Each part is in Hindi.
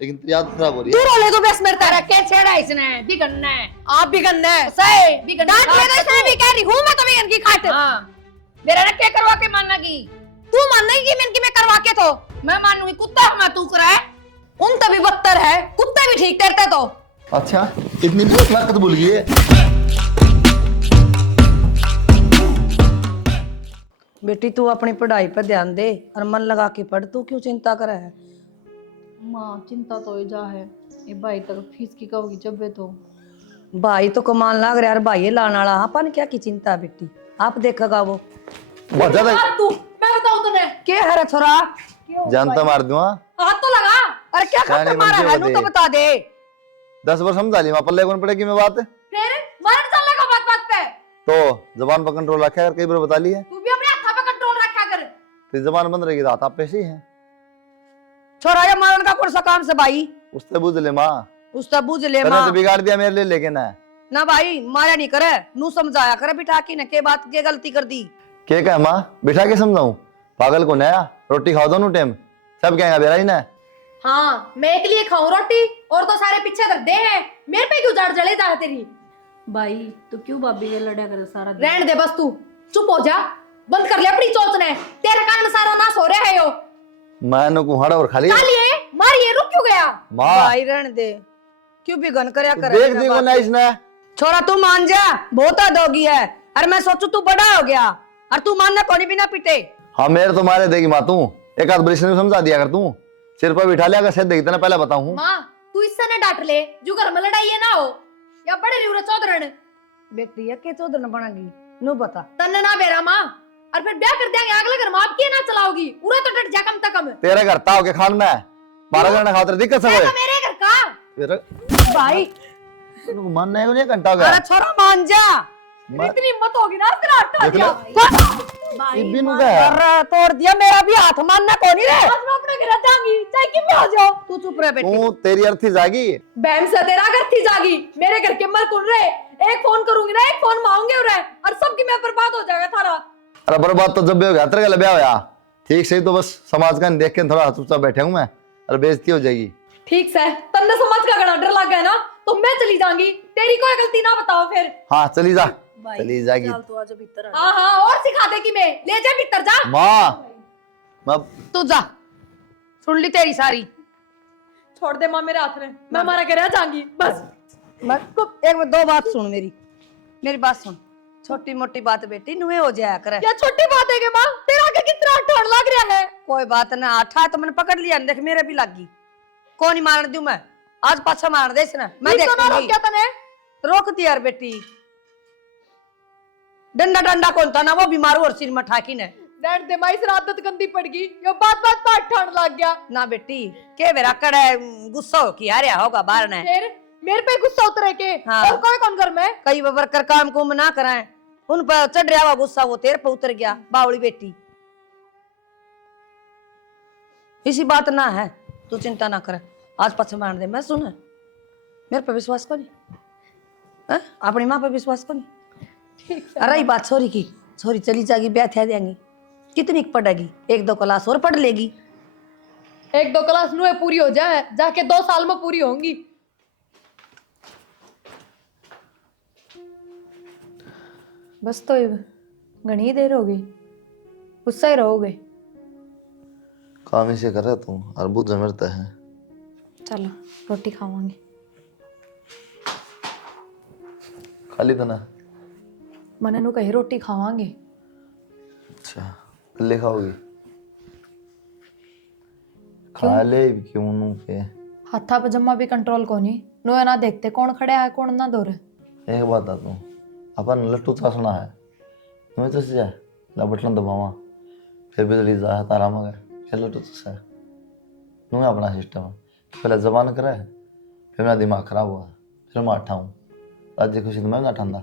लेकिन तेरी आदत खराब हो रही है। दूर हो ले तो बस मेरे अरे तरफ। क्या छेड़ा इसने बिगड़ना है। आप भी गंदा है सही बिगड़ना डांट ले तो इसमें भी कह रही हूँ मैं तो बिगन की खाट। हाँ मेरा ना क्या करवा के मानना की तू मानना ही कि मैं करवा के तो मैं मानूंगी कुत्ता हम तू करा है। उन तभी बदतर है कुत्ते भी ठीक करते तो। अच्छा इतनी भी ताकत भूल गई है। बेटी तू अपनी पढ़ाई पर ध्यान दे और मन लगा के पढ़। तू क्यों चिंता करे है? माँ चिंता तो जा है ये भाई तक फीस की कहोगी जब वे तो भाई तो कमान लाग रहा है भाई लाने वाला अपन क्या की चिंता है बेटी आप देखेगा वो। बहुत ज्यादा तू मैं बताऊं तुम्हें के है रे छोरा जानता मार दूंगा। हाथ तो लगा। अरे क्या क्या खबर नहीं मारा बनती है वो तो दे। बता दे। 10 बार समझा ली, वहां पल्ले कौन पड़ेगी मैं बात। फिर मरण चलेगा बात बात पे। तो जबान पर कंट्रोल रखा है, कई बार बता ली है। तू भी अपने हाथ पे कंट्रोल रखा कर। तेरी जबान बंद रहेगी तो हाथ आप पे से ही है। छोरा ये मारन का कौन सा काम से भाई? उससे बुझ ले माँ, उसका बुझ ले तूने माँ तो बिगाड़ दिया मेरे लिए लेकिन है। ना भाई मारा नहीं करे नू समझाया करे बिठा की न के बात के गलती कर दी। क्या कह माँ बिठा के समझाऊं? पागल को नया रोटी खाओ दोनों टाइम, सब कहेंगे बेरा ही ना। हाँ मैं एक लिए खाऊं रोटी और तो सारे पीछे कर दे हैं मेरे पे क्यों जड़ जले जा तेरी। भाई तो क्यों भाभी के लड़ा करे सारा दिन? रहने दे बस तू चुप हो जा बंद कर ले अपनी चोचने तेरे कारण सारा नाश हो रहा है यो। मैं कुहाड़ा और खाली चालिए मारिए रुक क्यों गया। माँ भाई रहने दे क्यों भी गन करया करे। देख दी को ना इसने। छोरा तू मान जा बहुत हद होगी है। अरे मैं सोचू तू बड़ा हो गया और तू मानना कौन बिना पिटे। हाँ मेरे तो मारे देगी माँ, तू एक आध बरिश ने समझा दिया कर, तू सिर पर बिठा लिया कर सह देगी तेना पहले बताऊं। माँ तू इससे न डांट ले जो घर में लड़ाई है ना हो या बड़े रिवरा चौधरण बेटी है के चौधर न बनागी नु बता। तन्ने ना बेरा माँ और फिर ब्याह कर देंगे अगले घर में आप किए ना चलाओगी पूरा तो डट जा कम से कम। तेरे घर ताव के खान में 12 घंटा खाओ तेरे दिक्कत सब ये है। तो मेरे घर का तेरा भाई तू मानना है नहीं घंटा हो अरे गया। छोरा मान जा। इतनी हिम्मत होगी ना तेरा हटा देख दिया। ले बिनु का है। अरे तोड़ दिया मेरा भी हाथ मानना कौन रे। आज मैं अपने घर जाऊंगी चाहे कि मैं आ जाओ। तू चुप रह बेटी। तू तेरी अर्थी जागी। बैम से तेरा घर थी जागी मेरे घर के मल कुन रहे एक फोन करूंगी ना एक फोन मांगूंगे और और सबकी मैं बर्बाद हो जाएगा थारा। अरे बर्बाद तो जब भी हो गया तेरे का लब्या होया ठीक से, तो बस समाज का देख के थोड़ा चुपचाप बैठे हूं मैं, अरे बेइज्जती हो जाएगी। ठीक से तन्ने समाज का घना डर लग गया ना तो मैं चली जाऊंगी तेरी कोई गलती ना बताओ फिर। हाँ चली जा चली जाएगी। चल तू आज भीतर आ। हाँ हाँ और सिखा दे कि मैं ले जा भीतर जा। माँ मैं तू जा सुन ली तेरी सारी। छोड़ दे माँ मेरे हाथ में मैं हमारा घर आ जाऊंगी बस। मैं एक में दो बात सुन मेरी बात सुन। छोटी मोटी बात बेटी नुए हो जाया करे। क्या छोटी बात है कि माँ तेरा आगे कितना ठोड़ लग रहा है। कोई बात ना आठा तो मैंने पकड़ लिया देख मेरे भी लग गई। कौन ही मारने दूं मैं आज पाछा मार दे इसने मैं ठीक तो ना रोक देखूंगी। क्या तने रोक दिया यार बेटी डंडा डंडा कौन था ना वो बीमारू और सिर में ठाकी ने। रहने दे माँ इस आदत गंदी पड़ गई ये बात बात पर ठंड लग गया। ना बेटी के मेरा कड़े गुस्सा हो कि हारिया होगा बाहर ने। फिर मेरे पे गुस्सा उतरे के हाँ। और कोई कौन घर में कई वर्कर काम कुम ना कराए उन पर चढ़ रहा हुआ गुस्सा वो तेरे पे उतर गया बावड़ी बेटी। इसी बात ना है तू चिंता ना कर आज पाछा मार दे। मैं सुन मेरे पे विश्वास को नहीं अपनी माँ पे विश्वास को नहीं। अरे बात छोरी की छोरी चली जाएगी ब्याह थे देंगी कितनी पढ़ेगी 1-2 क्लास और पढ़ लेगी। 1-2 क्लास नुए पूरी हो जाए जाके 2 साल में पूरी होंगी। बस तो घनी देर हो गई गुस्सा ही रहोगे। काम इसे कर रहा तू और बुझ जमरता है। चलो रोटी खावांगे खाली तो ना। मने नु कही रोटी खावांगे। अच्छा ले खाओगी खा ले क्यों नू पे। हाथा पे जम्मा भी कंट्रोल कोनी नुए ना देखते कौन खड़े है कौन ना दौरे। एक बात आ तू अपन लट्टू चासना है तुम्हें तो जाए ला बटन दबावा फिर बिजली जा तारा मगर फिर लट्टू तो नू अपना सिस्टम है। पहले जबान करे फिर मेरा दिमाग खराब हुआ फिर मैं अठाऊं राज्य खुशी तो मैं ना ठंडा।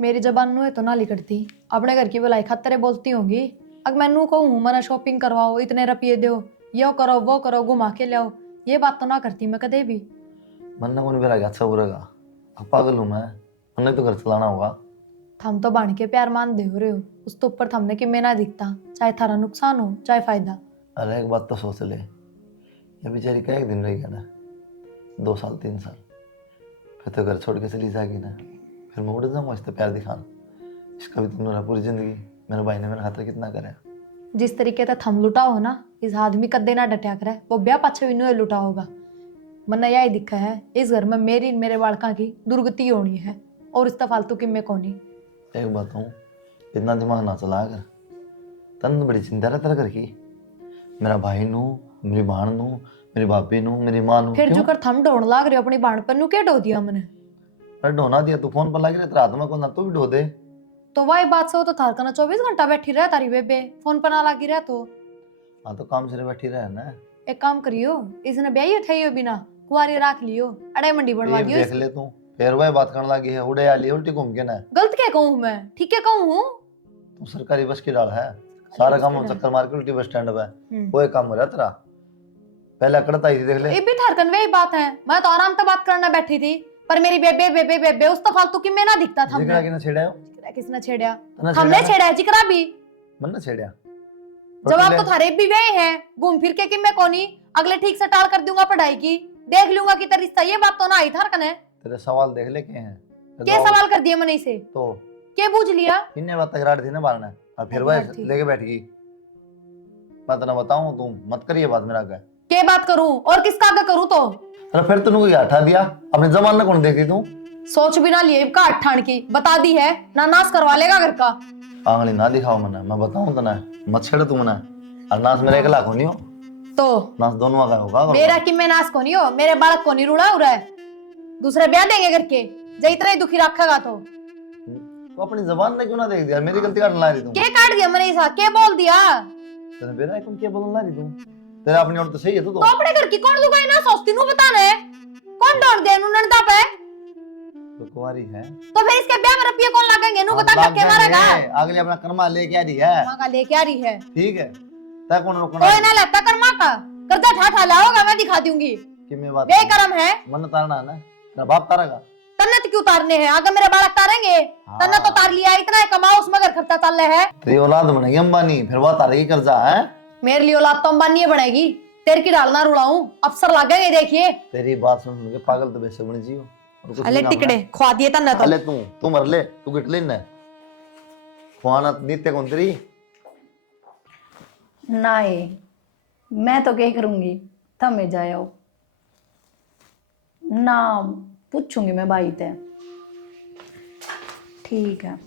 मेरी जबान नुए तो ना लिकड़ती अपने घर की भलाई खातरे बोलती होंगी। अगर मैं नू कहूँ मना शॉपिंग करवाओ इतने रुपये दो यो करो वो करो घुमा के लाओ ये बात तो ना करती मैं कदे भी। मन ने कौन बेरा अच्छा बुरेगा अब पागल हूँ मैं, उन्हें तो घर चलाना होगा। थम तो बाण के प्यार मान दे हो रहे हो उस तो ऊपर थमने कि मैं ना दिखता चाहे थारा नुकसान हो चाहे फायदा। अरे एक बात तो सोच ले ये बेचारी का एक दिन रह गया ना, 2 साल 3 साल, फिर तो घर छोड़ के चली जाएगी ना, फिर मैं उड़ जाऊंगा इससे प्यार दिखाना। इसका भी तुमने पूरी जिंदगी मेरे भाई ने मेरा खातिर कितना कराया। जिस तरीके से थम लुटा हो ना, इस आदमी कदे ना डटया करे, वो ब्याह पाछे भी नहीं लुटा होगा। मन्ना यही दिखा है इस घर में मेरी मेरे बालका की दुर्गति होनी है, और इसका फालतू की मैं कोनी। एक बात हूँ, इतना दिमाग ना चला कर, तन बड़ी चिंता रहता कर की, मेरा भाई नू, मेरी बहन नू, मेरी भाभी नू, मेरी माँ नू। फिर जो कर थम ढोण लाग रहे हो अपनी बाण पर, नू क्या ढो दिया मैंने? अरे ढोना दिया तू, फोन पर लग रहा है रात में को ना, तू भी ढो दे। तो वही बात से हो तो थार करना 24 घंटा बैठी रह तारी बेबे, फोन पर ना लागी रह तो। हाँ तो काम से बैठी रहे ना। एक काम करियो, इसने ब्याह उठाइयो बिना कुंवारी राख लियो, अड़े मंडी बनवा दियो। देख ले तू, फिर वही बात करने लगी है, उड़े आली उल्टी घूम के ना। गलत क्या कहूँ मैं, ठीक है कहूँ हूँ? तू सरकारी बस की डाल है, सारा काम हम चक्कर मार के उल्टी बस स्टैंड पे, वो एक काम हो रहा है तेरा। पहले अकड़त आई थी देख ले। ये भी थारकन वही बात है, मैं तो आराम से बात करना बैठी थी, पर मेरी बेबे बेबे बेबे उस तो फालतू की मैं ना दिखता था। जिगरा किने छेड़ा हो? किसने छेड़ा? तने हमने छेड़ा है जिगरा भी। मन ने छेड़ा। जवाब तो थारे भी वही है, घूम फिर के कि मैं कोनी अगले ठीक से टाल कर दूंगा पढ़ाई की, देख लूंगा कि तेरी रिश्ता, ये बात तो ना आई थारकन है। तेरे सवाल देख ले के हैं, क्या सवाल कर दिया मैंने इसे? तो क्या पूछ लिया? इन्ने बात तकरार थी ना बारना, और फिर वह लेके बैठ गई। मैं तेना बताऊं, तुम मत करिए बात मेरा आगे। क्या बात करूं और किसका आगे करूं? तो अरे फिर तूने कोई हटा दिया, अपने जमाने कौन देखी तू? सोच भी ना लिए का अठान की बता दी है ना, नाश करवा लेगा घर का। आंगली ना दिखाओ मना, मैं बताऊं तो ना, मत छेड़ तू मना। और नाच मेरे अकेला को नहीं हो, तो नाच दोनों का होगा। मेरा कि मैं नाश को नहीं हो, मेरे बालक को नहीं रूड़ा हो रहा है, दूसरे ब्याह देंगे करके, जो इतना ही दुखी रखेगा तो। तो अपनी जबान ने क्यों ना देख दिया? मेरी गलती काट ला रही तू। क्या काट दिया मैंने ऐसा, क्या बोल दिया? तेरे बेरा कौन क्या बोलने ला रही तू? तेरा अपनी और तो सही है तू तो। तो अपने घर की कौन लुगाई ना सोचती नू बताना है, कौन डांट दिया नू नंदा पे? तो कुंवारी है तो फिर इसके ब्याह में रुपये कौन लगाएंगे नू बता, धक्के मारेगा? अगले अपना कर्मा लेके आ रही है। मां का लेके आ रही है, ठीक है, तय कौन रोकना? कोई ना लगता कर्मा का कर्जा ठाठा लाओगा, मैं दिखा दूंगी। कि मैं बात बेकरम है, मन तारना है ना, तेरा बाप तारेगा। तन्नत क्यों तारने हैं? अगर मेरे बालक तारेंगे, तन्नत तो तार लिया, इतना है कमाओ उसमें अगर खर्चा चल रहा है। तेरी औलाद बनेगी अंबानी, फिर वो तारेगी कर्जा है। मेरे लिए औलाद तो अंबानी बनेगी, तेरे की डालना रुलाऊं, अफसर लगेंगे देखिए। तेरी बात सुन के पागल तो वैसे बन जियो। अले टिकड़े खवा दिए तन्नत तो। अले तू मर ले, तू गिट ले ना, खुआना नित्य कौन तेरी? नाए मैं तो क्या करूंगी, थमे जाओ ना, पूछूंगी मैं भाई ते। ठीक है,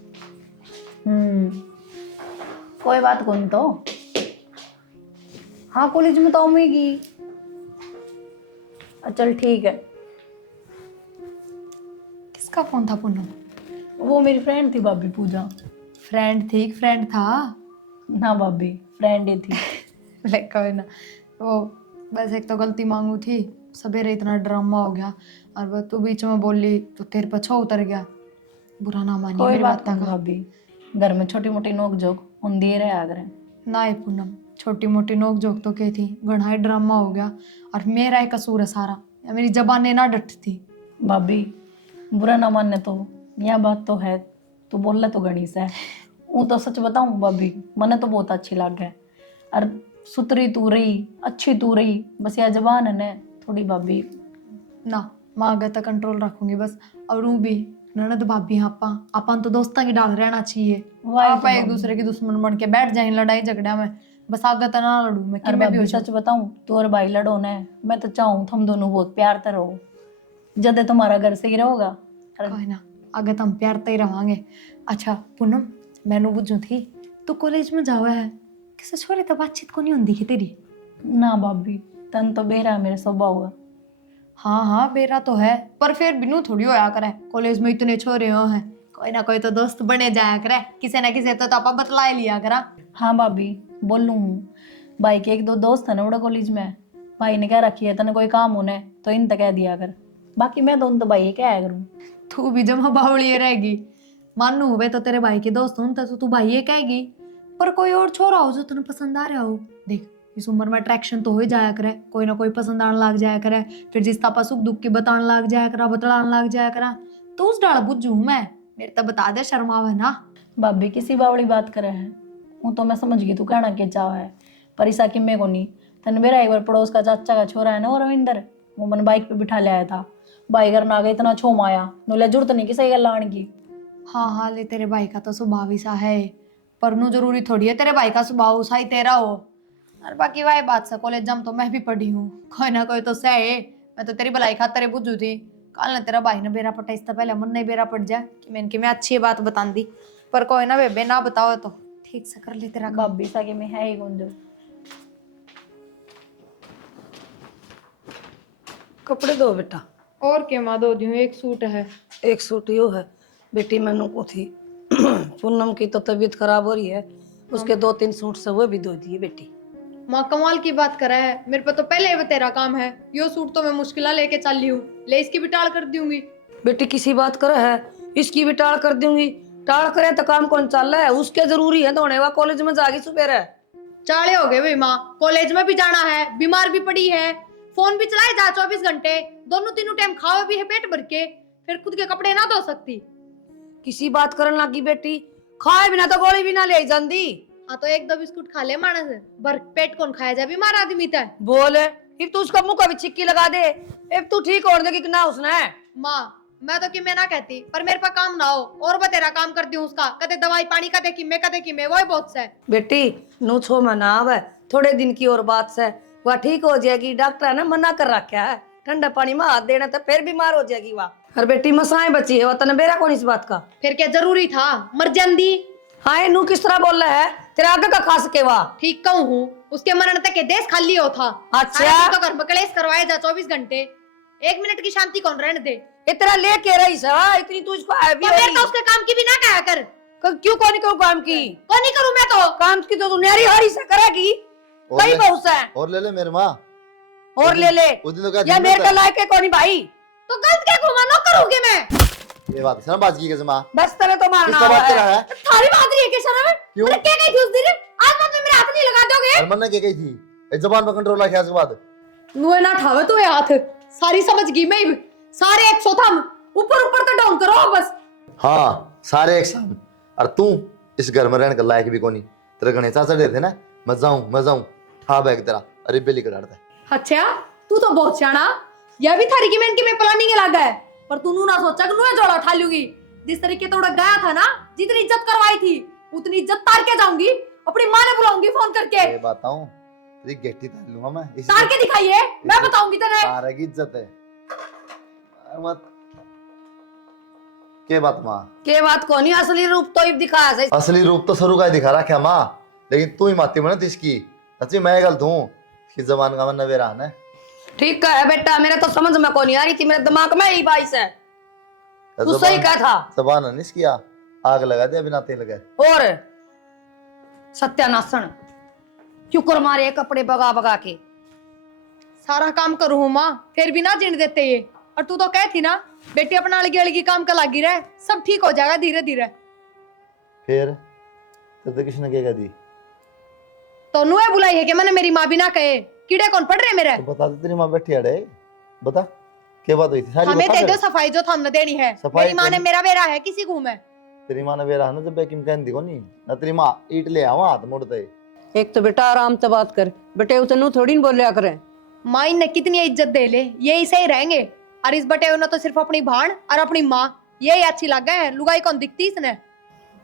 कोई बात कौन तो। हाँ कॉलेज में तो आऊंगी। चल ठीक है। किसका फोन था पूनम? वो मेरी फ्रेंड थी भाभी पूजा। फ्रेंड थी, फ्रेंड था ना भाभी, फ्रेंड ही थी। कोई ना, वो बस एक तो गलती मांगू थी, सवेरे इतना ड्रामा हो गया, और वो तू बीच में बोली तो तेरे पछो उतर गया, बुरा ना मानिए कोई मेरी बात बात नहीं का। भाभी, घर में छोटी मोटी नोक जोक होंदी रहे आगरे। ना ये पूनम, छोटी मोटी नोक जोक तो क्या थी, घना ही ड्रामा हो गया, और मेरा ही कसूर है सारा, मेरी जबानें ना डट थी। भाभी बुरा ना मानने तो यह बात तो है, तू बोल तो गणेश है। वो तो सच बताऊं भाभी, मने तो बहुत अच्छी लगे, और सुतरी तू रही, अच्छी तू रही, बस यह जबान है ने थोड़ी भाभी ना, माँ आगे तक कंट्रोल रखूंगी बस। और वो भी ननद भाभी, आपा तो दोस्तां की डाल रहना चाहिए, आप एक दूसरे के दुश्मन बन के बैठ जाए लड़ाई झगड़ा में, बस आगे तो ना लड़ू मैं। और भाभी सच बताऊं, तू और भाई लड़ो ने, मैं तो चाहूं तुम दोनों बहुत प्यार से रहो, जदे तुम्हारा घर सही रहोगा। कोई ना, आगे तो हम प्यार ही रवांगे। अच्छा पूनम, मैनू बुझू थी तू कॉलेज में जावा है, किसी छोरे तो बातचीत को नहीं होती है तेरी? ना भाभी, तन तो बेरा मेरे स्वभाव हुआ। हाँ हाँ बेरा तो है, पर फिर बिनू थोड़ी होया करे, कॉलेज में इतने छोरे हो हैं, कोई ना कोई तो दोस्त बने जाया करे, किसी ना किसी तो आप बतला लिया करा। हाँ भाभी बोलूँ, भाई के एक दो दोस्त है ना बड़ा कॉलेज में, भाई ने कह रखी है तने कोई काम होने तो इन तक कह दिया कर, बाकी मैं तो भाई क्या करूँ। तू भी जमा बावली रहेगी, मानू हुए तो तेरे भाई के दोस्त हूं तो तू भाई ये कहेगी, पर कोई और छोरा हो जो तुझे पसंद आ रहा हो, देख इस उम्र में अट्रैक्शन तो हो ही जाया करे, कोई ना कोई पसंद आने लग जाया करे, फिर जिस तापा सुख दुख की बताने लग जाया करा, बतलाने लग जाया करा, तो उस डाल बुझू मैं, मेरे तो बता दे, शर्मावे ना। भाभी किसी बावड़ी बात करे है, वो तो मैं समझ गई तू कहना के चाह है, पर ईसा कि मैं को नहीं, तने मेरा एक बार पड़ोस का चाचा का छोरा है ना वो रविंदर, वो मन बाइक पे बिठा ले आया था, बाइक करना आ गया, इतना छोम आया नूले जरूरत नहीं किसी गल आने की। हाँ हाँ ले तेरे भाई का तो स्वभाव ही सा है, पर नू जरूरी थोड़ी है तेरे भाई का स्वभाव सा ही तेरा हो। और बाकी वही बात से कॉलेज जम तो मैं भी पढ़ी हूँ, कोई ना कोई तो सहे। मैं तो तेरी भलाई खातर बुझू थी, कल ना तेरा भाई ने बेरा पटा इससे पहले मन नहीं बेरा पट जाए कि मैं इनकी मैं अच्छी बात बता दी। पर कोई ना बेबे ना बताओ तो ठीक से कर ले तेरा काम। भाभी साके में है ही कौन जो। कपड़े दो बेटा। और क्या माँ दो दी हूँ, एक सूट है। एक सूट यो है बेटी, मैनू को थी पूनम की तो तबीयत खराब हो रही है, उसके 2-3 सूट से वो भी धो दिए बेटी। माँ कमाल की बात कर रहा है, मेरे पे तो पहले ही वो तेरा काम है। यो सूट तो मैं मुश्किल लेके चल ली हूँ, ले इसकी भी टाल कर दूंगी। बेटी किसी बात करे है, इसकी भी टाल कर दूंगी। टाल करे तो काम कौन चल रहा है, उसके जरूरी है धोने वा, कॉलेज में जागी सुबह है। चाले हो गए भाई माँ, कॉलेज में भी जाना है, बीमार भी पड़ी है, फोन भी चलाए जा 24 घंटे, दोनों तीनों टाइम खाओ भी है पेट भर के, फिर खुद के कपड़े ना धो सकती। किसी बात करन लगी बेटी, खाए बिना तो गोली भी ना ले जाती। हाँ तो 1-2 बिस्कुट खा ले मानस, भर पेट कौन खाया जाए, बीमार आदमी था। बोल फिर तू उसका मुंह का भी छिक्की लगा दे, अब तू ठीक हो देगी कि ना उसने। माँ मैं तो कि मैं ना कहती, पर मेरे पास काम ना हो और मैं तेरा काम कर दूं उसका, कदे दवाई पानी कदे कि मैं वही बहुत से। बेटी नू छो मना आवे, थोड़े दिन की और बात से वह ठीक हो जाएगी। डॉक्टर ने मना कर रखा है, ठंडा पानी में हाथ देना तो फिर बीमार हो जाएगी वह। और बेटी मसाएं बची है, वह तने बेरा कौन इस बात का। फिर क्या जरूरी था, मर जांदी। हाँ नू किस तरह बोल रहा है, तेरा आगे का खा सके वाह। ठीक कहूँ हूँ, उसके मरण तक के देश खाली हो था। अच्छा। सारा दिन तो घर में कलेश करवाए जा 24 घंटे, 1 मिनट की शांति कौन रहने दे। इतना लेके रही सा इतनी तू इसको हैवी हो तो रही। तो उसके काम की भी ना कहा कर। क्यों कौन करूँ काम की, कौन नहीं करूँ मैं तो। काम की तो तू न्यारी हारी से करेगी, और कई ले- बहुत है। और ले ले मेरी माँ, और ले ले, उस दिन तो क्या या दिन मेरे में का था? लायक है कौन भाई। तो गलत क्या घुमा ना करूंगी मैं। ये बात है ना बात की कैसे माँ, बस तेरे तो मारना किसका बात कर है। रहा है? थारी बात रही है कि शर्म। क्यों? मैंने क्या कही थी उस दिन, आज बात में मेरे हाथ नहीं लगा दोगे। हरमन ने क्या कही थी, इस जबान पर कंट्रोल रखा उसके बाद। नुए ना ठावे तो हाथ, सारी समझ गई मैं, सारे 100 थम ऊपर ऊपर तो डाउन करो बस। हाँ सारे एक साथ, और तू इस घर में रहने का लायक भी कोनी। तेरे गणेश चाचा डे थे ना, मैं जाऊं हाँ बैग तेरा, अरे बेली कटाड़ता है। अच्छा तू तो बहुत सियाना, यह भी थारी की मैं इनकी मैं प्लानिंग लगा है, पर तू ना सोचा कि नुए जोड़ा उठा लूंगी। जिस तरीके तो गया था ना, जितनी इज्जत करवाई थी उतनी इज्जत तार के जाऊंगी, अपनी माँ ने बुलाऊंगी फोन करके। ये बताऊं तेरी गेटी तार लूंगा मैं, इसी तार के दिखाइए, मैं बताऊंगी तेरे। तारे की इज्जत है मत के बात माँ। के बात को नहीं, असली रूप तो इब दिखाया सही। असली रूप तो शुरू का ही दिखा रखा माँ, लेकिन तू ही माती बना इसकी। सच्ची मैं गलत हूँ, कि जबान का मन नवेरा है। ठीक है बेटा, मेरे तो समझ में कौन आ रही थी, मेरे दिमाग में ही बाईस है। तू सही कहा था, जबान है नहीं किया, आग लगा दिया बिना तेल के। और सत्यानाशन क्यों कर मारे कपड़े बगा बगा के। सारा काम करूँ माँ, फिर भी ना जीने देते ये। और तू तो कहती ना बेटी अपना अलगी अलगी काम का लागी रहे, सब ठीक हो जाएगा धीरे धीरे। फिर तो किसने क्या दी, तो नुए बुलाई है कि मैंने मेरी माँ भी ना कहे, कीड़े कौन पड़ रहे मेरे। तो बता दे तेरी माँ बैठी अड़े, बता क्या बात हुई थी सारी हमें बता दे दो फिर। सफाई जो थामने देनी है। सफाई मेरी माँ ने कौन- मेरा बेरा है किसी को मैं। तेरी माँ ने बेरा है ना जब किम कहती को नहीं ना, तेरी माँ ईट ले आवा हाथ मुड़ते। एक तो बेटा आराम से बात कर, बेटे उतनू थोड़ी न बोलिया करे। माँ इन्हें कितनी इज्जत दे ले, यही सही रहेंगे। और इस बटे उन्हें तो सिर्फ अपनी भाण और अपनी माँ यही अच्छी लग गए है, लुगाई कौन दिखती इसने।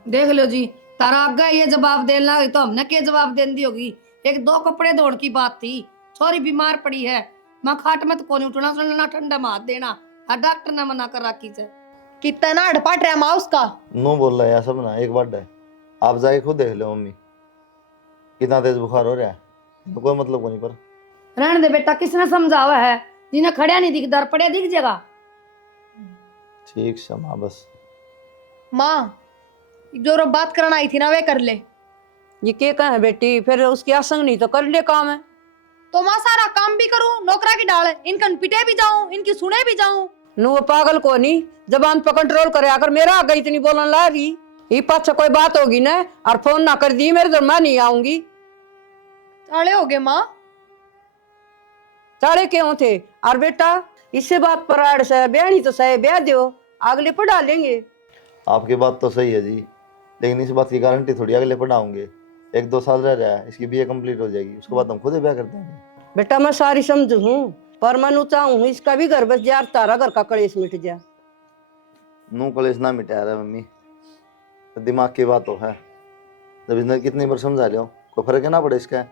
देख लो जी, तारा आगे ये जवाब देना है तो हमने क्या जवाब देन दी होगी। 1-2 कपड़े धोड़ की बात थी, छोरी बीमार पड़ी है, माँ खाट में तो कौन उठना चलना, ठंडा में हाथ देना, हर डॉक्टर ने मना कर रखी है। कितना अड़पाट रहा माँ उसका। नो बोल रहा है यार सब ना, एक बार है आप जाके खुद देख लो मम्मी कितना तेज बुखार हो रहा है, तो कोई मतलब को नहीं। पर रहने दे बेटा, किसने समझावा है, जिन्हें खड़िया नहीं दिख दर पड़े दिख जाएगा। ठीक क्षमा बस। माँ जो रो बात करना आई थी ना वे कर ले। ये क्या कहे बेटी, फिर उसकी आसंग नहीं तो कर ले काम है। तो माँ सारा काम भी करूँ, नौकरा की डाल, इनकन पिटे भी जाऊं, इनकी सुने भी जाऊं। नु वो पागल को नहीं, जबान पर कंट्रोल करे, अगर मेरा आगे इतनी बोलने ला रही ये पाछा कोई बात होगी ना, और फोन ना कर दी मेरे तो मैं नहीं आऊंगी। चाले हो गए माँ। चाड़े क्यों थे, और बेटा इससे बात पर आड़ से ब्याह तो सही ब्याह दो, अगले पढ़ा लेंगे। आपकी बात तो सही है जी, लेकिन इस बात की गारंटी थोड़ी अगले पढ़ाऊंगे। 1-2 साल रह रहा है, इसकी बीए कंप्लीट हो जाएगी, उसके बाद हम खुद ही ब्याह कर देंगे। बेटा मैं सारी समझू हूँ, पर मैं चाहूँ इसका भी घर बस यार, तारा घर का कलेश मिट जा। नू कलेश ना मिटाया रहा मम्मी, तो दिमाग की बात तो है। जब इसने कितनी बार समझा लिया, कोई फर्क है ना पड़े इसका।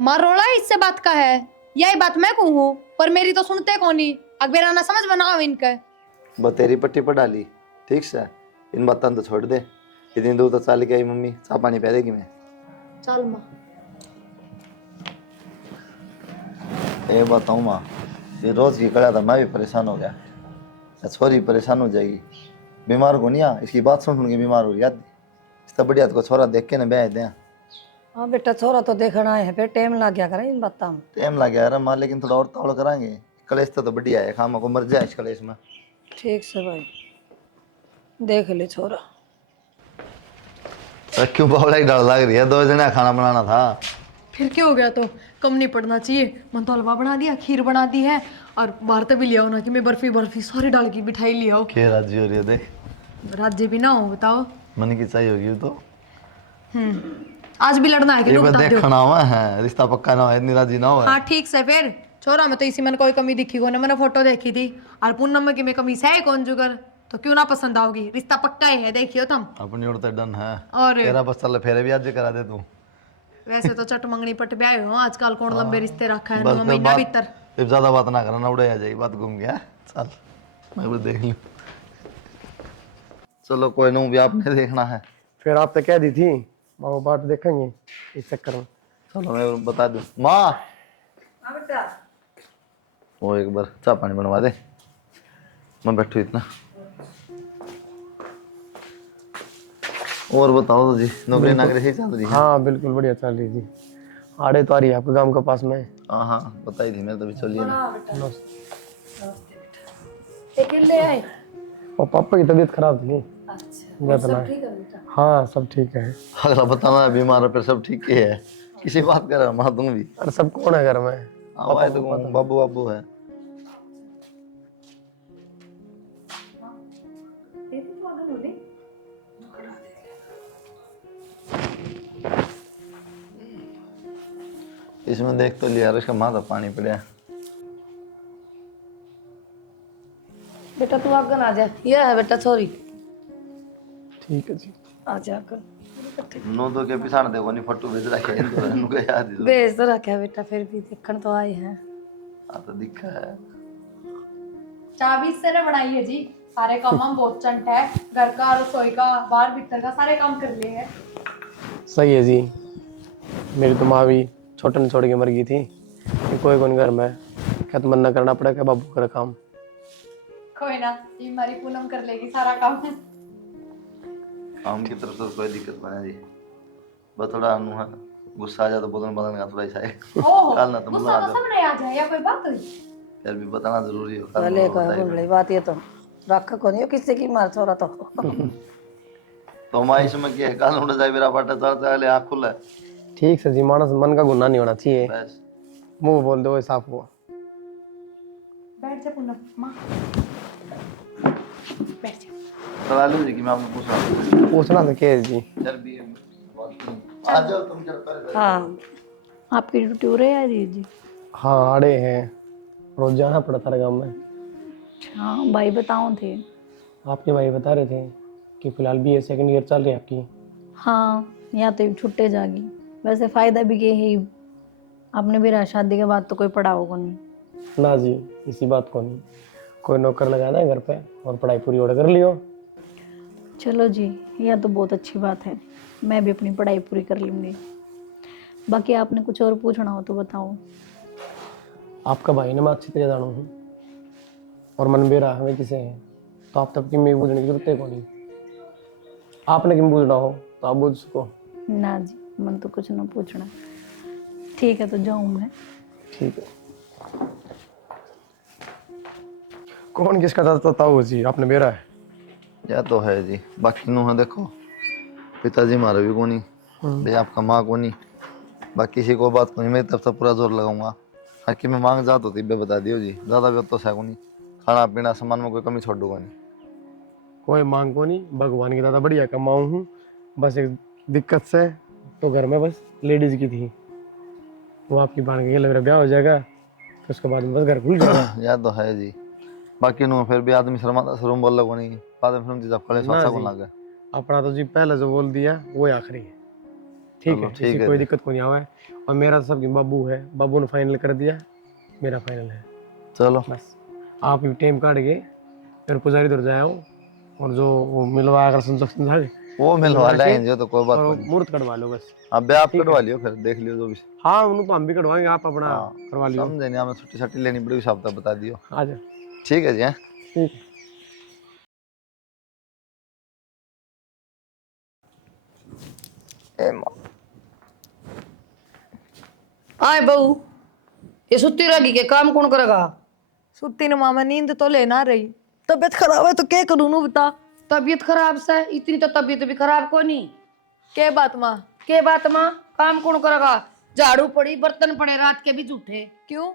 मार रोला इससे बात का है, यही बात मैं कहूँ पर मेरी तो सुनते कौन ही। अकबर आना समझ बनाओ इनका। बस तेरी पट्टी पर डाली, ठीक से इन बातों तो छोड़ दे। इतनी दूर तो चल के आई मम्मी, चाह पानी पी देगी मैं। चल माँ। ये बताऊँ माँ, ये रोज की कड़ा था, मैं भी परेशान हो गया। छोरी परेशान हो जाएगी, बीमार को नहीं आ, इसकी बात सुन के बीमार हो गया। इसका बढ़िया को छोरा देख के ना ब्याह दें। हाँ बेटा छोरा तो देखना है, फिर टाइम लग गया करे इन बातों में। टाइम लग गया यार माँ, लेकिन थोड़ा और तावड़ कराएंगे। कलेश तो बढ़िया है, खामा को मर जाए इस कलेश में। ठीक से भाई, देख ले छोरा। क्यों बावला की डर लग रही है? 2 जने खाना बनाना था। फिर क्या हो गया, तो कम नहीं पड़ना चाहिए। मन तो हलवा बना दिया, खीर बना दी है, और बाहर तो भी लिया हो ना कि मैं बर्फी सारी डाल की मिठाई लिया हो। क्या राजी हो रही है देख, राज्य भी ना हो बताओ। मन की चाहिए होगी तो। आज भी लड़ना है कि ये नहीं बात बता दो। देखना हुआ है, रिश्ता पक्का ना हो, इतनी राजी ना हो। हाँ ठीक से फिर छोरा में तो इसी मन कोई कमी दिखी को ना, मैंने फोटो देखी थी और पूनम में कि मैं कमी से है कौन जुगर, तो क्यों ना पसंद आओगी। रिश्ता पक्का ही है, देखियो तुम। अपनी ओर तो डन है। और तेरा बस चल फेरे भी आज करा दे तू। वैसे तो चट मंगनी पट ब्याह हो आजकल, कौन लंबे रिश्ते रखा है, बस 9 फिर महीना बात- भीतर। फिर ज्यादा बात ना करना, उड़े आ जाएगी बात, घूम गया। चल मैं भी देख लूं। चलो कोई नहीं, भी आपने देखना है। फिर आप तो कह दी थी माँ बाप देखेंगे इस चक्कर में। चलो मैं बता दूं माँ, वो एक बार चाय पानी बनवा दे, मैं बैठू इतना। और बताओ तो जी, नौकरी नाकरी सही चल रही है? हाँ बिल्कुल बढ़िया चल रही थी। आड़े तो आ रही है आपके गांव के पास में। हाँ बताई थी मैंने, तो भी चलिए ना। अकेले आए? और पापा की तबीयत खराब थी। अच्छा, हाँ सब ठीक है। अगला बताना है बीमार है, फिर सब ठीक ही है, किसी बात कर रहा माँ तुम भी। अरे सब कौन है घर में? हाँ भाई तो बाबू बाबू है। इसमें देख तो लिया, इसका माथा पानी पड़ा। बेटा तू आगे आ जा, ये है बेटा छोरी, ठीक है जी। आ जा कर। नो तो के पिछाड़ देखो नहीं, फोटो भेज रखा है तो इनको याद ही। बेच तो रखा बेटा, फिर भी देखने तो आए हैं। हाँ तो दिखा है। चाबी से ना बनाई है जी, सारे काम हम बहुत चंट है, घर का, रसोई का, बाहर भीतर का सारे काम कर लिए है। सही है जी। मेरी तो माँ भी छोटे ने छोड़ के मर गई थी कि कोई कौन घर में, क्या तो मन न करना पड़ेगा बाबू का काम। कोई ना, ये हमारी पूनम कर लेगी सारा काम। काम की तरफ से कोई दिक्कत नहीं जी, बस थोड़ा अनु है, गुस्सा आ जाए तो बोतल बदलने का थोड़ा सा है। ओहो, कल ना तुम गुस्सा तो सबने आ जाए, या कोई बात हुई? यार भी बताना जरूरी हो। कल भले को का बताइए। बोल रही बात, ये तो रख को नहीं हो किसी की मार छोरा तो। तो हमारी इसमें क्या है, कल उठ जाए मेरा बाटा चढ़ता है, आँख खुला है ठीक से जी, मानस मन का गुनाह नहीं होना चाहिए, बस। मुंह बोल दो साफ हुआ। बैठ जा पूनम माँ, बैठ जा। चला लो जी कि मैं आपको पूछ रहा हूँ। पूछना तो क्या है जी। चल भी आ जाओ तुम, चल कर। हाँ आपकी ड्यूटी हो रही है जी? हाँ आड़े हैं, रोज जाना पड़ता है गाँव में। हाँ भाई बताओ थे। आपके भाई बता रहे थे कि फिलहाल BA सेकंड ईयर चल रही है आपकी। हाँ या तो छुट्टे जागी, वैसे फायदा भी ये है, आपने भी शादी के बाद तो कोई पढ़ा होगा नहीं। ना जी, इसी बात को नहीं, कोई नौकर लगाना है घर पे और पढ़ाई पूरी और कर लियो। चलो जी, यह तो बहुत अच्छी बात है, मैं भी अपनी पढ़ाई पूरी कर लूँगी। बाकी आपने कुछ और पूछना हो तो बताओ। आपका भाई ने मैं अच्छी तरह जानू हूँ और मन बेरा हमें किसे है, तो आप तब की मैं पूछने की जरूरत है को नहीं। आपने क्यों पूछना हो तो आप पूछ सको। ना जी, मन तो कुछ ना पूछना। ठीक है तो जाऊँ मैं। ठीक है। कौन किसका चाहता हो जी, आपने बेरा है। या तो है जी, बाकी नु है देखो, पिताजी मारे भी कोनी, भैया आपका माँ कोनी, बाकी किसी को बात कोनी, मेरी तरफ से पूरा जोर लगाऊंगा। हालांकि मैं मांग जात होती बे बता दियो जी, ज्यादा भी तो सको नहीं, खाना पीना सामान में कोई कमी छोड़ दूंगा नहीं। कोई मांग को नहीं, भगवान की दादा बढ़िया कमाऊँ हूँ, बस एक दिक्कत से तो घर में बस लेडीज की थी। वो आपकी बान के मेरा ब्याह हो जाएगा तो उसके बाद में बस घर खुल जाएगा। याद तो है जी। बाकी नु फिर भी आदमी शर्माता शर्म बोल लगो नहीं, बाद में फिल्म जब कले ना सोचा को जी। लगा। अपना तो जी पहले जो बोल दिया वो आखिरी है। ठीक चलो, है, ठीक इससे है कोई जी। दिक्कत को नहीं आवा है। और मेरा तो सबकी बाबू है, बाबू ने फाइनल कर दिया, मेरा फाइनल है। चलो बस आप भी टाइम काट के फिर पुजारी उधर जाओ और जो वो मिलवा कर समझा वो मिलवा लेंगे जो तो कोई बात और नहीं। मुहूर्त कटवा लो बस। अब बे आप ठीक है। कटवा लियो फिर देख लियो जो भी। हाँ उनको हम भी कटवाएंगे, आप अपना हाँ, करवा लियो। समझे नहीं, हमें छुट्टी छट्टी लेनी पड़ेगी, सब तक बता दियो। आ जाओ। ठीक है जी। हैं? ठीक है। ए माँ, आए बहू, ये सुती रहेगी के काम कौन करेगा? सुती न मामा, नींद तो लेना रही। तबीयत खराब है तो क्या करूँ नू बता। तबीयत खराब से इतनी तो तबीयत भी खराब को नहीं। के बात माँ? के बात माँ, काम कौन करेगा? झाड़ू पड़ी, बर्तन पड़े, रात के भी झूठे। क्यों?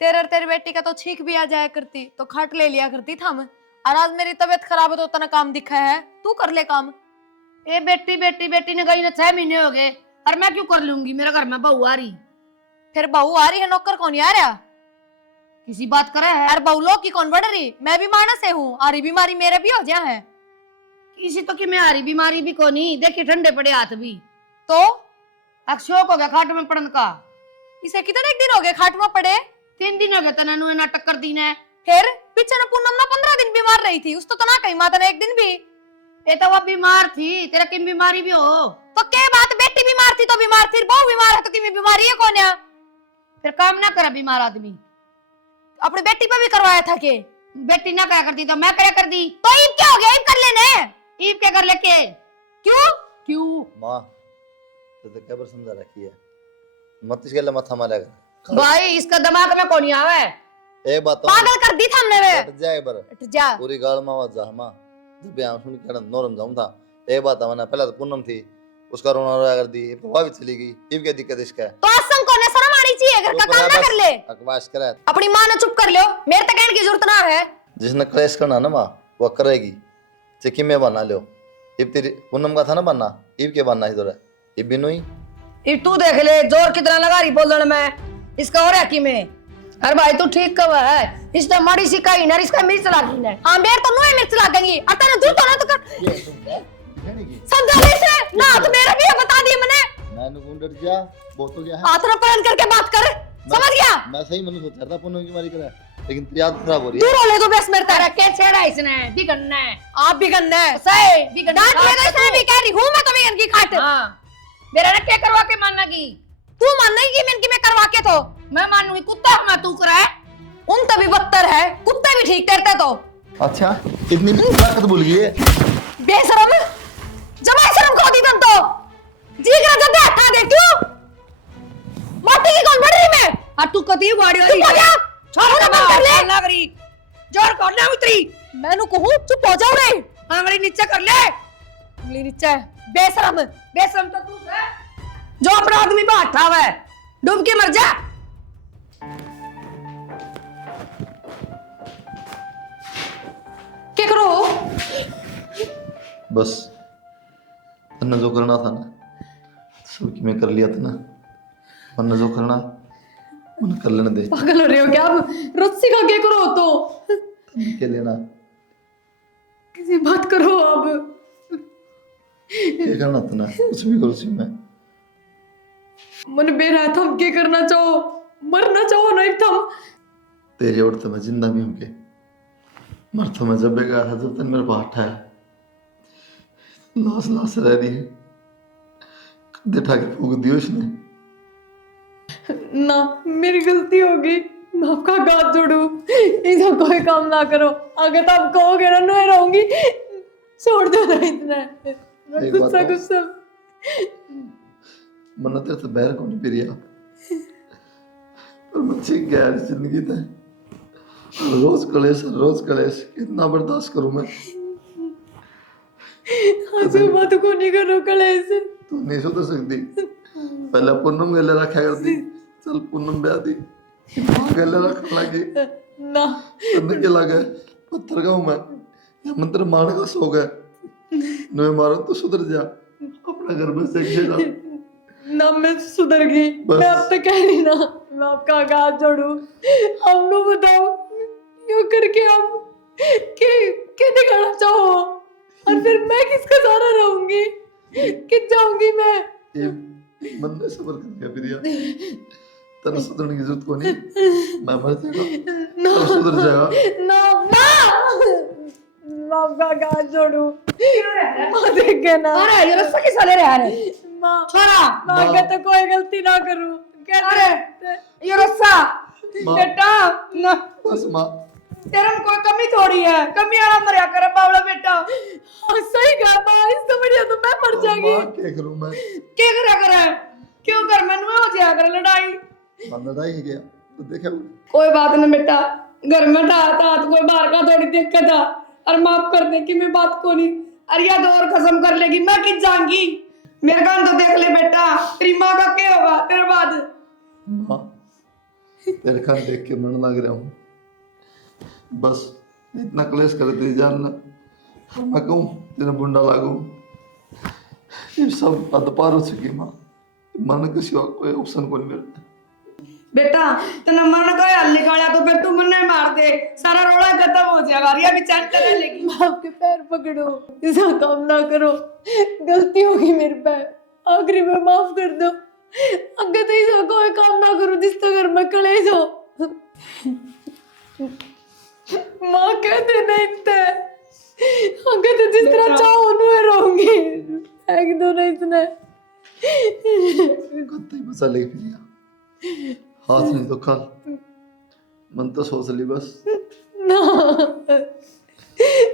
तेरे और तेरी बेटी का तो छींक भी आ जाया करती तो खाट ले लिया करती था मैं। और आज मेरी तबीयत खराब है तो उतना काम दिखा है, तू कर ले काम। ए बेटी बेटी बेटी ने गई ना 6 महीने हो गए, और मैं क्यों कर लूंगी? मेरे घर में बहू आ रही। फिर बहू आ रही है, नौकर कौन आ रहा? किसी बात करे है? यार बहू लोग की कौन बढ़ रही? मैं भी मानस से हूँ, आ रही बीमारी मेरे भी हो जा है। किसी तो कि मैं आ रही, बीमारी भी को नहीं, देखिए ठंडे पड़े हाथ भी। तो शौक हो गया खाट में पड़न का। इसे कितने दिन हो गए खाट में पड़े? 3 दिन हो गए तना नु नाटक कर दी ने। फिर पीछे न पूनम ना 15 दिन बीमार रही थी, उस तो ना कहीं माता ने एक दिन भी। ये तो वो बीमार थी, तेरा किन बीमारी भी हो। तो क्या बात, बेटी बीमार थी तो बीमार थी, बहू बीमार है तो किमी बीमारी है कौन है? फिर काम ना करा बीमार आदमी। अपनी बेटी पे भी करवाया था के? बेटी ना करा करती तो मैं करा कर दी। तो ईब क्या हो गया? ईब कर लेने। ईब क्या कर लेके? क्यों? क्यों? माँ तो क्या बार समझा रखी है, मत इसके लिए मत हमारे घर। भाई इसका दिमाग में कौन आवे? एक बात पागल कर दी था हमने वे। हट जाए बर हट जा। पूरी गाल में आवाज जा माँ, जब यहाँ सुन के नौरम जाऊँ था। एक बात है, पहले तो पूनम थी, उसका रोना रोया कर दी, वो भी चली गई, अब क्या दिक्कत है इसका? तो असम को ने शर्म आनी चाहिए, घर का काम ना कर ले। बकवास करे, अपनी मां ने चुप कर लो, मेरे तक कहने की जरूरत ना है। जिसने क्लेश करना ना माँ वो करेगी, चिकी में बना लो। इब तेरी पूनम का था ना बनना, इब के बनना इधर है, इब भी नहीं। इब तू देख ले जोर कितना लगा रही बोलने में, इसका और है कि में। अरे भाई तू ठीक कब है, इसने माड़ी सी कही ना, इसका मिर्च लागी ना। हां बेर तो नुए मिर्च लागेंगी, अतने दूर तो ना तो कर समझा ले से ना, तो मेरा भी है, बता दिया मैंने। मैंने कौन डर गया, वो तो गया है। हाथ ना पकड़ करके बात कर, समझ गया? मैं सही मैंने सोचा था पूनम की मारी करे, लेकिन तेरी आदत खराब हो रही है। दूर हो ले तो बेस मेरे अरे तक। क्या छेड़ा इसने, बिगड़ना है। आप भी गन्ना है सही बिगड़ना। डांट लेगा इसने भी, कह रही हूं मैं तो बिगन की खाट। हां मेरा ने क्या करवा के मानना की? तू मान नहीं की मैं इनकी मैं करवा के तो मैं मानूंगी, कुत्ता मैं तू करा है। उन तभी बदतर है, कुत्ते भी ठीक करते तो। अच्छा इतनी ताकत भूल गई है। बेशरम, जमा शर्म खो दी तुम तो। जीगरा जब हटा दे क्यों? माटी की कौन बढ़ रही मैं? और तू कदी बाड़ी चुप हो जा, छोड़ो ना बंद कर ले। लग रही जोर करना उतरी। मैंने कहूं चुप हो जाओ रे। हमारी नीचे कर ले। उंगली नीचे, बेशरम। बेशरम तो तू है जो अपना आदमी पे हटावा है, डूब के मर जा। क्या करो? बस तन्ने जो करना था ना सबकी मैं कर लिया था ना, वरना जो करना उन्हें कर लेने दे। पागल हो रहे हो क्या आप? रस्सी का क्या करो तो? के लेना किसी बात करो अब। क्या करना था ना, कुछ भी करो सी मैं। मन बेरा थम के करना चाहो, मरना चाहो ना एक थम। तेरी और तो मैं जिंदा भी हूँ के मर तो मैं जब गया था जब तक मेरे पास हटा है, लाश लाश रह रही है, कदे ठा के फूक दियो इसने। ना मेरी गलती होगी, मैं आपका हाथ जोड़ू, इधर कोई काम ना करो। अगर तो आप कहोगे ना नो रहूंगी, छोड़ दो ना इतना। एक गुस्सा बात गुस्सा। मन तेरे से बैर कौन पिरिया, पर मुझे गैर जिंदगी था, रोज कलेश कितना बर्दाश्त करूं मैं। ऐसे बात को नहीं करो कलेश। तू नहीं सुधर सकती, पहले पूनम गले रखा करती, चल पूनम ब्याह दी, गले रखने लगी ना तब के लगे पत्थर का हूं मैं, या मंत्र मान का सो गए। नो मारो तो सुधर जा, अपना घर में से जा। ना मैं सुधर गई। बस। मैं अब तक कह रही ना, मैं आपका हाथ जोड़ू। हम नु बताओ यूं करके आप के दिखाना चाहो, और फिर मैं किसका सहारा रहूंगी, किस जाऊंगी मैं? ये मन में सबर कर गया प्रिया, तेरा सुधरने की जरूरत को नहीं, मैं मर जाएगा, ना तब सुधर जाएगा। ना माँ आपका हाथ जोड़ू। माँ देख के ना, अरे ये रस्सा किस वाले रे अरे माँ छोरा माँ के तो कोई गलती ना करूं। अरे ये रस्सा माँ। बेटा ना बस माँ, तेरे में कोई कमी थोड़ी है, कमी आना मरिया करे बावला बेटा। हाँ, सही कहा माँ, इससे बढ़िया तो मैं मर जाएगी। माँ क्या करूँ मैं? क्या करा करे, क्यों घर में नुए हो जाया करे लड़ाई? माँ लड़ाई है क्या? तो देखा कोई बात नहीं बेटा, घर में था तो कोई बाहर का थोड़ी दिक्कत था, और माफ कर दे कि मैं बात को नहीं, अरे या तो और कसम कर लेगी मैं किस जाऊंगी। मेरे कान तो देख ले बेटा, तेरी माँ का क्या होगा तेरे बाद? माँ, तेरे खान देख के मन लग रहा हूँ, बस इतना क्लेश कर दी जानना, और मैं कहूँ तेरा बुंडा लागू, ये सब अदपार हो चुकी माँ, मन किसी और कोई ऑप्शन को नहीं मिलता। बेटा तेना मन का हल निकाला तो फिर तू मन्ने मार दे, सारा रोड़ा खत्म हो जाएगा, रिया भी चैन कर लेगी। आपके पैर पकड़ो, ऐसा काम ना करो, गलती होगी मेरे पे, आखिरी में माफ कर दो। आगे तो ऐसा कोई काम ना करो जिससे घर में कलेश हो। माँ कहते नहीं थे, आगे तो जिस तरह चाहो उन्हें रहूंगी, एक दो नहीं इसने। कत्ते बचा ले प्रिया, हाथ नहीं तो खाल, मन तो सोच ली बस। ना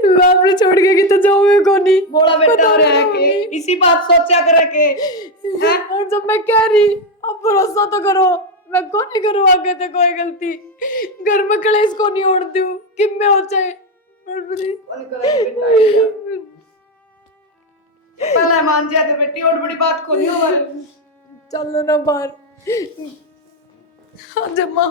मैं आपने छोड़ के कि तो जाऊंगी को नहीं बोला बेटा और है के इसी बात सोचा करे के हैं? और जब मैं कह रही अब भरोसा तो करो, मैं को नहीं करूँ आगे तो कोई गलती, घर में कलेश को नहीं ओढ़ती हूँ कि मैं हो जाए। पहले मान जाते बेटी, और बड़ी बात को नहीं होगा। चलो ना बाहर। हाँ जब माँ